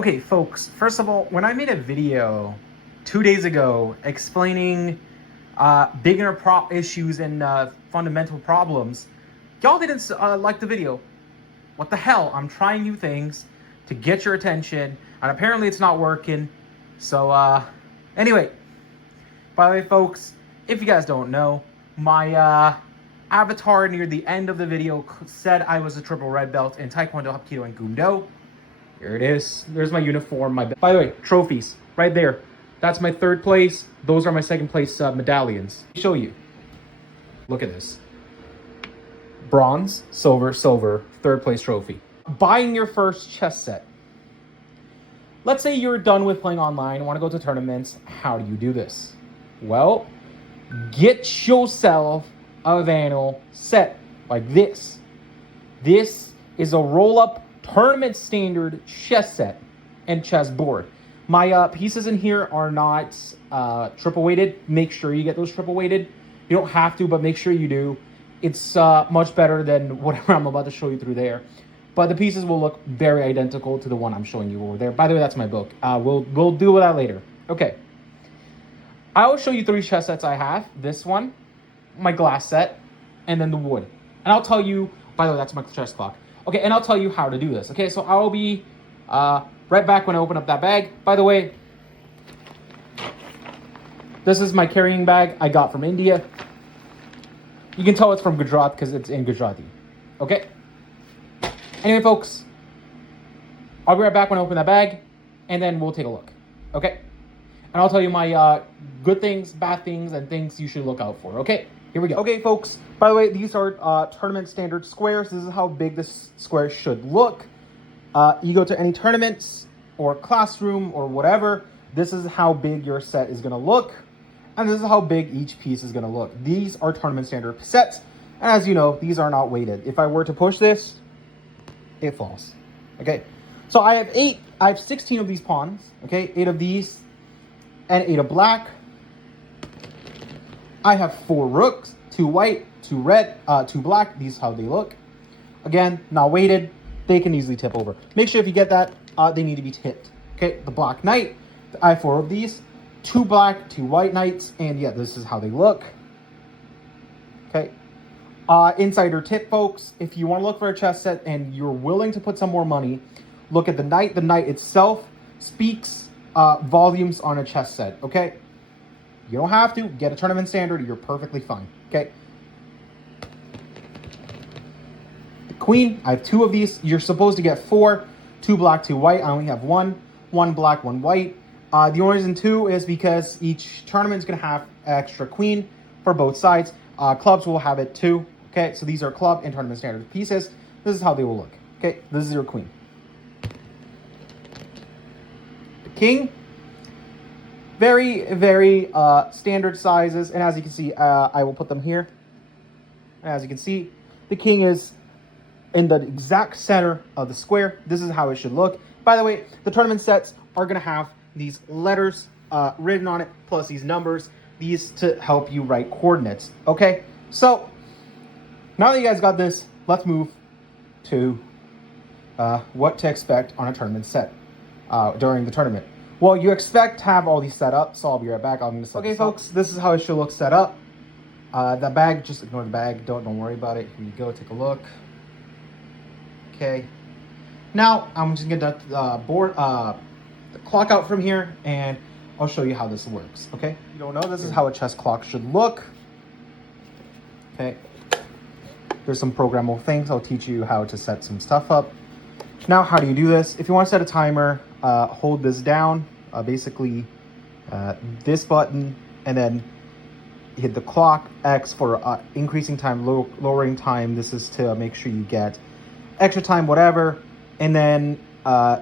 Okay, folks, first of all, when I made a video 2 days ago explaining beginner prop issues and fundamental problems, y'all didn't like the video. What the hell? I'm trying new things to get your attention, and apparently it's not working. So, anyway, by the way, folks, if you guys don't know, my avatar near the end of the video said I was a triple red belt in Taekwondo, Hapkido, and Gumdo. Here it is. There's my uniform. By the way, trophies right there. That's my third place. Those are my second place medallions. Let me show you. Look at this. Bronze, silver, silver, third place trophy. Buying your first chess set. Let's say you're done with playing online, want to go to tournaments. How do you do this? Well, get yourself a Vano set like this. This is a roll-up tournament standard chess set and chess board. My pieces in here are not triple weighted. Make sure you get those triple weighted. You don't have to, but make sure you do. It's much better than whatever I'm about to show you through there. But the pieces will look very identical to the one I'm showing you over there. By the way, that's my book. We'll deal with that later. Okay. I will show you 3 chess sets I have. This one, my glass set, and then the wood. And I'll tell you, by the way, that's my chess clock. Okay, and I'll tell you how to do this. Okay, so I'll be right back when I open up that bag. By the way, this is my carrying bag I got from India. You can tell it's from Gujarat because it's in Gujarati. Okay? Anyway, folks, I'll be right back when I open that bag, and then we'll take a look. Okay? And I'll tell you my good things, bad things, and things you should look out for. Okay? Here we go. Okay, folks. By the way, these are tournament standard squares. This is how big this square should look. You go to any tournaments or classroom or whatever, this is how big your set is going to look. And this is how big each piece is going to look. These are tournament standard sets. And as you know, these are not weighted. If I were to push this, it falls. Okay? So I have 16 of these pawns. Okay? 8 of these and 8 of black. I have 4 rooks, 2 white, 2 red, 2 black. These are how they look. Again, not weighted. They can easily tip over. Make sure if you get that, they need to be tipped. Okay, the black knight. I have 4 of these. 2 black, 2 white knights. And yeah, this is how they look. Okay. Insider tip, folks. If you want to look for a chess set and you're willing to put some more money, look at the knight. The knight itself speaks volumes on a chess set. Okay. You don't have to. Get a tournament standard. You're perfectly fine. Okay. The queen. I have 2 of these. You're supposed to get 4. 2 black, 2 white. I only have 1. 1 black, 1 white. The only reason 2 is because each tournament is going to have extra queen for both sides. Clubs will have it too. Okay. So these are club and tournament standard pieces. This is how they will look. Okay. This is your queen. The king. Very, very standard sizes. And as you can see, I will put them here. And as you can see, the king is in the exact center of the square. This is how it should look. By the way, the tournament sets are going to have these letters written on it, plus these numbers. These to help you write coordinates. Okay? So, now that you guys got this, let's move to what to expect on a tournament set during the tournament. Well, you expect to have all these set up, so I'll be right back. I'm going to set this up. Folks, this is how it should look set up. The bag, just ignore the bag. Don't worry about it. Here you go. Take a look. Okay. Now, I'm just going to board the clock out from here, and I'll show you how this works. Okay? If you don't know, this is how a chess clock should look. Okay. There's some programmable things. I'll teach you how to set some stuff up. Now, how do you do this? If you want to set a timer, hold this down, basically this button, and then hit the clock, X for increasing time, lowering time. This is to make sure you get extra time, whatever. And then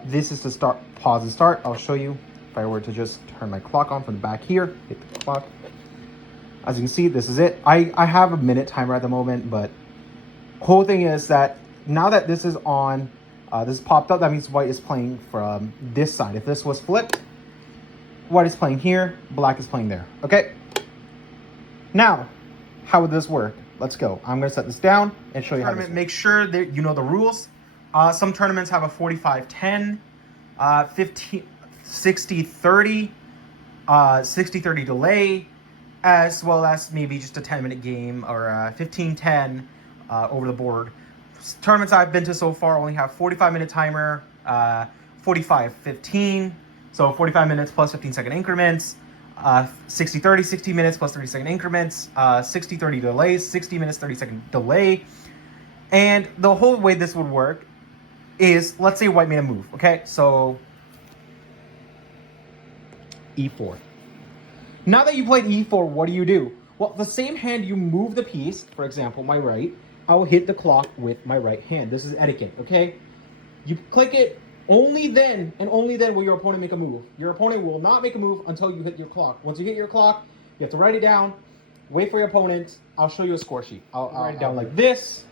this is to start, pause and start. I'll show you if I were to just turn my clock on from the back here, hit the clock. As you can see, this is it. I have a minute timer at the moment, but whole thing is that now that this is on, this popped up, that means white is playing from this side. If this was flipped, white is playing here, black is playing there. Okay? Now, how would this work? Let's go. I'm going to set this down and show you how to make sure that you know the rules. Some tournaments have a 45-10 15, 60-30, 60-30 delay, as well as maybe just a 10-minute game or 15-10 over the board. Tournaments I've been to so far only have 45-minute timer, 45-15, so 45 minutes plus 15-second increments, 60-30, 60 minutes plus 30-second increments, 60-30 delays, 60 minutes, 30-second delay. And the whole way this would work is, let's say white made a move, okay? So, e4. Now that you played e4, what do? Well, the same hand you move the piece, for example, my right, I will hit the clock with my right hand. This is etiquette, okay? You click it, only then and only then will your opponent make a move. Your opponent will not make a move until you hit your clock. Once you hit your clock, you have to write it down, wait for your opponent. I'll show you a score sheet. I'll write it down like this.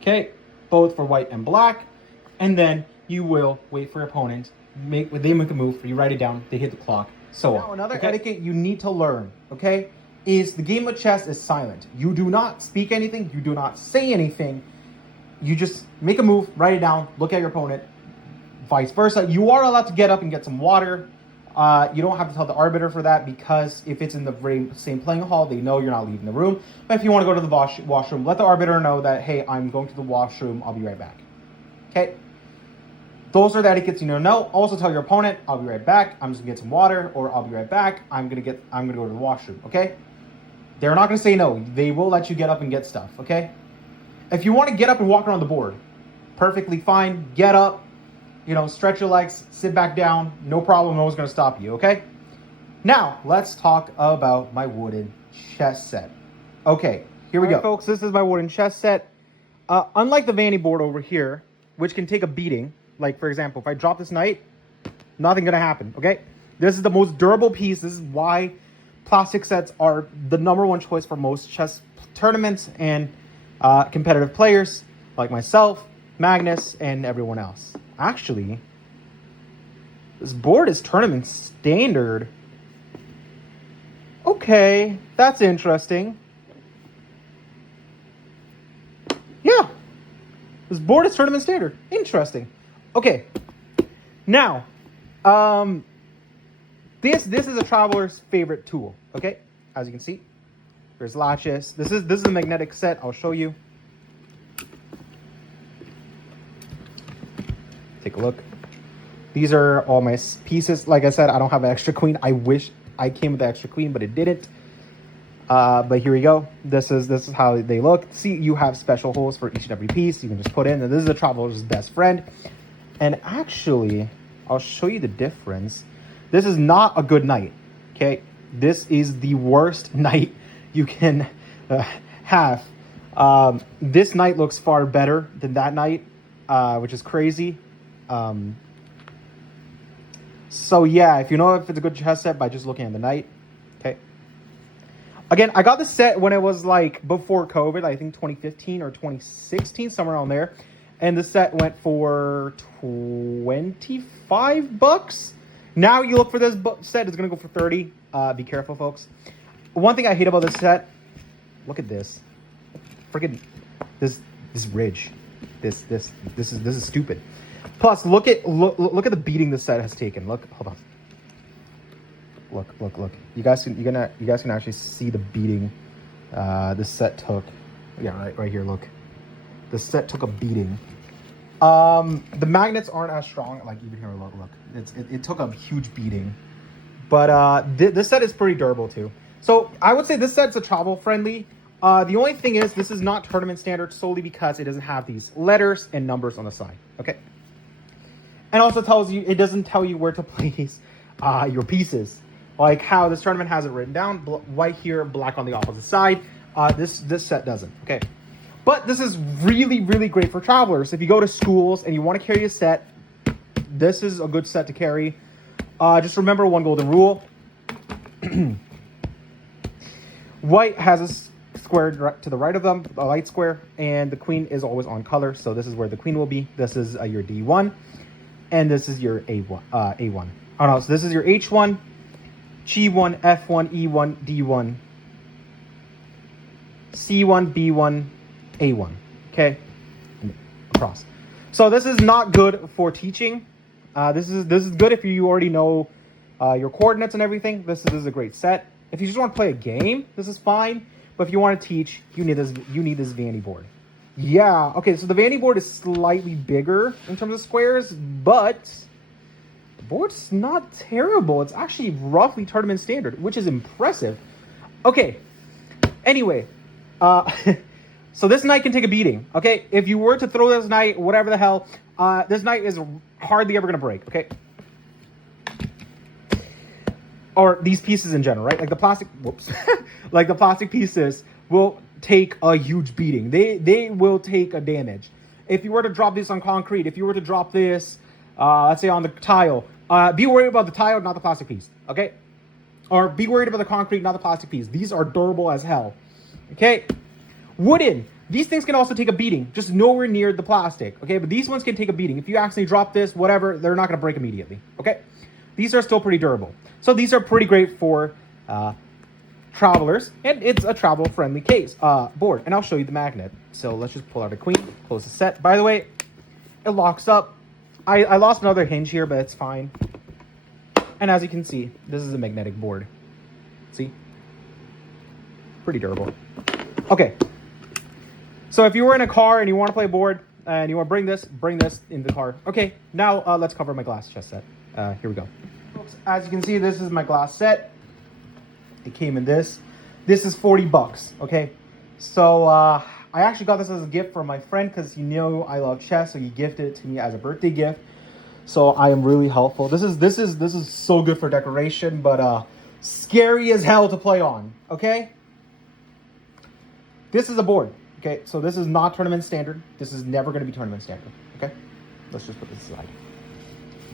Okay, both for white and black. And then you will wait for your opponent. They make a move, you write it down, they hit the clock, so on. Now, another etiquette you need to learn, okay, is the game of chess is silent. You do not speak anything, you do not say anything. You just make a move, write it down, look at your opponent, vice versa. You are allowed to get up and get some water. You don't have to tell the arbiter for that, because if it's in the same playing hall, they know you're not leaving the room. But if you want to go to the washroom, let the arbiter know that, hey, I'm going to the washroom, I'll be right back. Okay? Those are the etiquettes you need to know. Also tell your opponent, I'll be right back, I'm just gonna get some water, or I'll be right back, I'm gonna go to the washroom, okay? They're not gonna say no. They will let you get up and get stuff, okay? If you want to get up and walk around the board, perfectly fine. Get up, stretch your legs, sit back down, no problem, no one's gonna stop you, okay? Now, let's talk about my wooden chess set. Okay, here we go. Folks, this is my wooden chess set. Unlike the Vanny board over here, which can take a beating, like, for example, if I drop this knight, nothing gonna happen, okay? This is the most durable piece. This is why plastic sets are the #1 choice for most chess tournaments and competitive players like myself, Magnus, and everyone else. Actually, this board is tournament standard. Okay, that's interesting. Yeah, this board is tournament standard. Interesting. Okay, now, this is a traveler's favorite tool. Okay, as you can see, there's latches. This is a magnetic set. I'll show you. Take a look. These are all my pieces. Like I said, I don't have an extra queen. I wish I came with the extra queen, but it didn't. But here we go. This is how they look. See, you have special holes for each and every piece. You can just put in. And this is the traveler's best friend. And actually, I'll show you the difference. This is not a good knight, okay? This is the worst knight you can have. This knight looks far better than that knight, which is crazy. So yeah, if you know if it's a good chess set by just looking at the knight, okay? Again, I got this set when it was like before COVID, I think 2015 or 2016, somewhere around there. And the set went for $25. Now you look for this set, it's gonna go for 30. Be careful, folks. One thing I hate about this set, look at this. Freaking this ridge. This is stupid. Plus, look at the beating this set has taken. Look, hold on. Look. You guys can actually see the beating this set took. Yeah, right here. Look, the set took a beating. The magnets aren't as strong. Like even here, look. It took a huge beating. But this set is pretty durable too. So I would say this set's a travel friendly. The only thing is this is not tournament standard solely because it doesn't have these letters and numbers on the side. Okay. And also it doesn't tell you where to place your pieces. Like how this tournament has it written down, white here, black on the opposite side. This set doesn't. Okay. But this is really, really great for travelers. If you go to schools and you want to carry a set, this is a good set to carry. Just remember one golden rule. White has a square to the right of them, a light square, and the queen is always on color. So this is where the queen will be. This is your D1, and this is your A1. A1. Oh no, so this is your H1, G1, F1, E1, D1, C1, B1, A1. Okay, and across. So this is not good for teaching. This is good if you already know your coordinates and everything. This is a great set. If you just want to play a game, this is fine. But if you want to teach, you need this Vanny board. Yeah. Okay. So the Vanny board is slightly bigger in terms of squares, but the board's not terrible. It's actually roughly tournament standard, which is impressive. Okay. Anyway, so this knight can take a beating. Okay. If you were to throw this knight, whatever the hell, this knight is hardly ever gonna break. Okay. Or these pieces in general, right? Like the plastic, whoops, like the plastic pieces will take a huge beating. They will take a damage. If you were to drop this on concrete, if you were to drop this, let's say on the tile, be worried about the tile, not the plastic piece, okay? Or be worried about the concrete, not the plastic piece. These are durable as hell, okay? Wooden, these things can also take a beating, just nowhere near the plastic, okay? But these ones can take a beating. If you accidentally drop this, whatever, they're not gonna break immediately, okay? These are still pretty durable. So these are pretty great for travelers, and it's a travel-friendly case board. And I'll show you the magnet. So let's just pull out a queen, close the set. By the way, it locks up. I lost another hinge here, but it's fine. And as you can see, this is a magnetic board. See? Pretty durable. Okay. So if you were in a car and you want to play a board, and you want to bring this in the car. Okay, now let's cover my glass chess set. Here we go. Folks, as you can see, this is my glass set. It came in this. This is $40, okay? So I actually got this as a gift from my friend because he knew I love chess, so he gifted it to me as a birthday gift. So I am really helpful. This is so good for decoration, but scary as hell to play on, okay? This is a board, okay? So this is not tournament standard. This is never going to be tournament standard, okay? Let's just put this aside.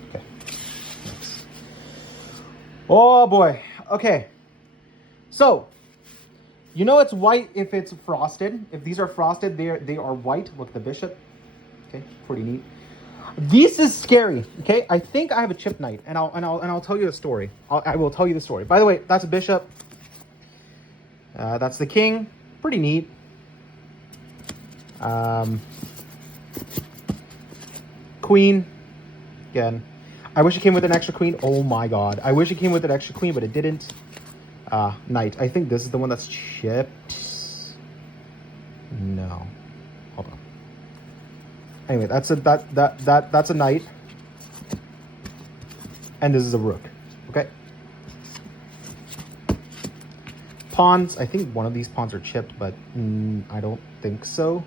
Okay. Thanks. Oh boy. Okay. So, you know it's white if it's frosted. If these are frosted, they are white. Look at the bishop. Okay, pretty neat. This is scary. Okay, I think I have a chip knight, and I'll tell you the story. I will tell you the story. By the way, that's a bishop. That's the king. Pretty neat. Queen. Again, I wish it came with an extra queen. Oh my god, I wish it came with an extra queen, but it didn't. Knight. I think this is the one that's chipped. No. Hold on. Anyway, that's a knight. And this is a rook. Okay. Pawns. I think one of these pawns are chipped, but I don't think so.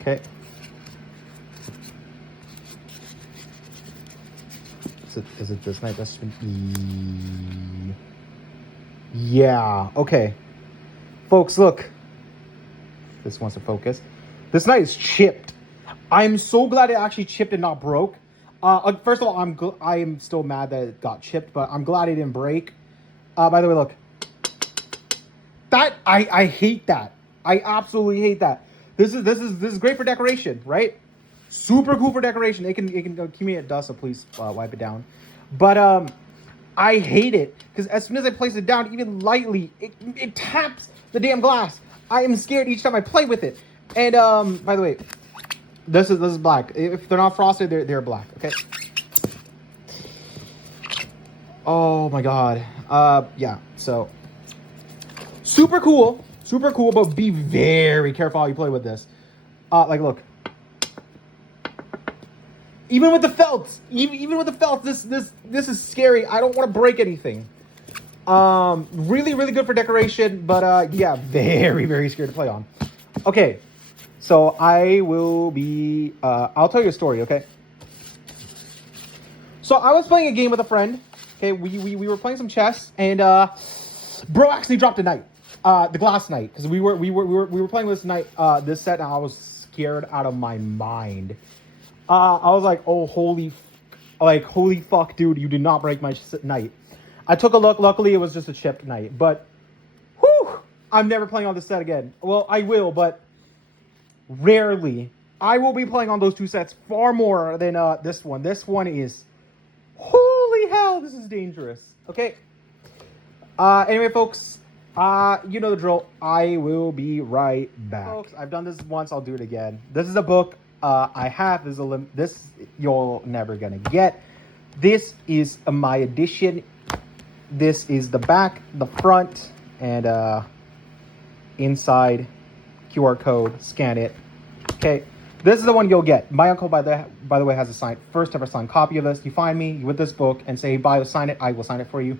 Okay. Is it this knight? That's yeah, okay. Folks, look. This wants to focus. This knight is chipped. I'm so glad it actually chipped and not broke. First of all, I am still mad that it got chipped, but I'm glad it didn't break. By the way, look. That I hate that. I absolutely hate that. This is great for decoration, right? Super cool for decoration. It can accumulate dust, so please wipe it down. But I hate it because as soon as I place it down, even lightly, it taps the damn glass. I am scared each time I play with it. And by the way, this is black. If they're not frosted, they're black. Okay. Oh my god. Yeah. So super cool, but be very careful how you play with this. Like look. Even with the felts, even with the felts, this is scary. I don't want to break anything. Really good for decoration, but yeah, very scared to play on. Okay, so I will be. I'll tell you a story. Okay. So I was playing a game with a friend. Okay, we were playing some chess, and bro actually dropped a knight, the glass knight, because we were playing with this knight, this set, and I was scared out of my mind. I was like, oh, holy fuck, dude, you did not break my knight. I took a look. Luckily, it was just a chipped knight. But, whew, I'm never playing on this set again. Well, I will, but rarely. I will be playing on those two sets far more than this one. This one is, holy hell, this is dangerous. Okay. Anyway, folks, you know the drill. I will be right back. Folks, I've done this once. I'll do it again. This is a book. I have. This you're never gonna get. This is my edition. This is the back, the front, and inside QR code. Scan it. Okay. This is the one you'll get. My uncle, by the way, has a first ever signed copy of this. You find me with this book and say, "Bio, sign it." I will sign it for you.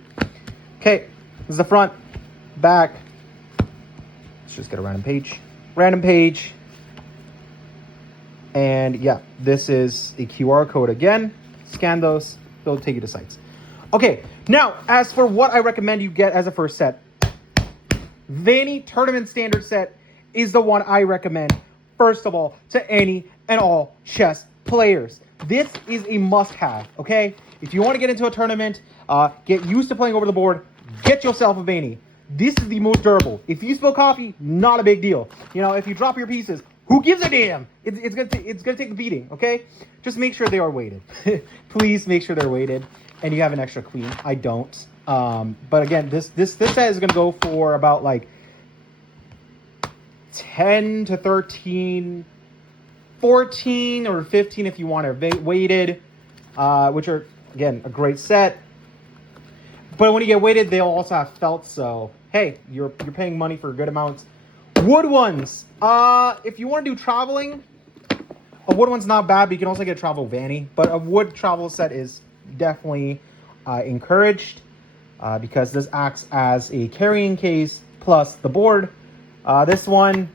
Okay, this is the front, back. Let's just get a random page. And yeah, this is a QR code again. Scan those. They'll take you to sites. Okay, now as for what I recommend you get as a first set, Vanny Tournament Standard Set is the one I recommend. First of all, to any and all chess players. This is a must-have, okay? If you want to get into a tournament, get used to playing over the board, get yourself a Vanny. This is the most durable. If you spill coffee, not a big deal. You know, if you drop your pieces, who gives a damn? It's gonna take a beating, okay? Just make sure they are weighted. Please make sure they're weighted, and you have an extra queen. I don't. But again, this set is gonna go for about like 10 to 13, 14 or 15 if you want it weighted, which are, again, a great set. But when you get weighted, they'll also have felt, so hey, you're paying money for good amounts. Wood ones. If you want to do traveling, a wood one's not bad, but you can also get a travel Vanny. But a wood travel set is definitely encouraged because this acts as a carrying case plus the board. This one,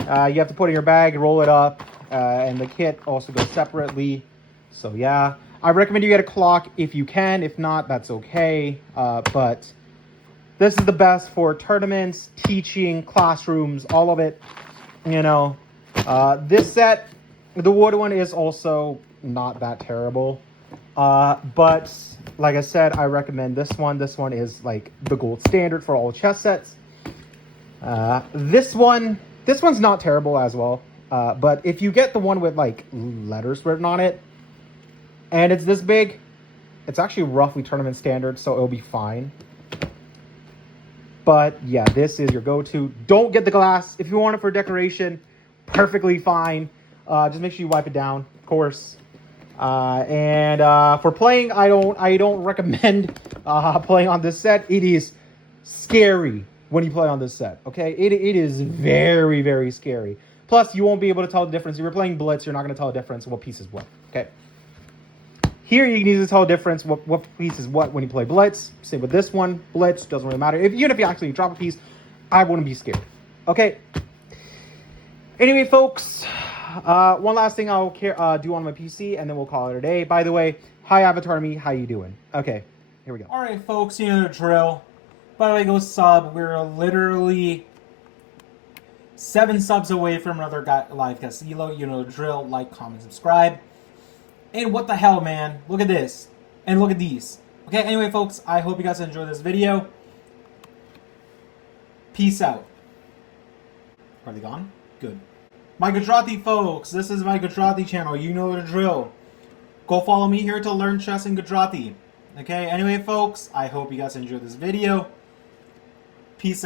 you have to put in your bag, roll it up, and the kit also goes separately. So yeah, I recommend you get a clock if you can. If not, that's okay. But this is the best for tournaments, teaching, classrooms, all of it. You know, this set, the wood one, is also not that terrible. But like I said, I recommend this one. This one is like the gold standard for all chess sets. This one's not terrible as well. But if you get the one with like letters written on it, and it's this big, it's actually roughly tournament standard, so it'll be fine. But yeah, this is your go-to. Don't get the glass. If you want it for decoration, perfectly fine. Just make sure you wipe it down, of course. And for playing, I don't recommend playing on this set. It is scary when you play on this set, okay? It is very, very scary. Plus, you won't be able to tell the difference. If you're playing Blitz, you're not going to tell the difference what piece is what, okay? Here, you can easily tell the difference what piece is what when you play Blitz. Same with this one. Blitz, doesn't really matter. Even if you actually drop a piece, I wouldn't be scared, okay? Anyway, folks, one last thing I'll do on my PC, and then we'll call it a day. By the way, hi, Avatar Me. How you doing? Okay, here we go. All right, folks, you know the drill. By the way, go sub. We're literally 7 subs away from another live Castillo. You know the drill. Like, comment, subscribe. And what the hell, man? Look at this. And look at these. Okay, anyway, folks, I hope you guys enjoyed this video. Peace out. Are they gone? Good. My Gujarati folks, this is my Gujarati channel. You know the drill. Go follow me here to learn chess in Gujarati. Okay, anyway, folks, I hope you guys enjoyed this video. Peace out.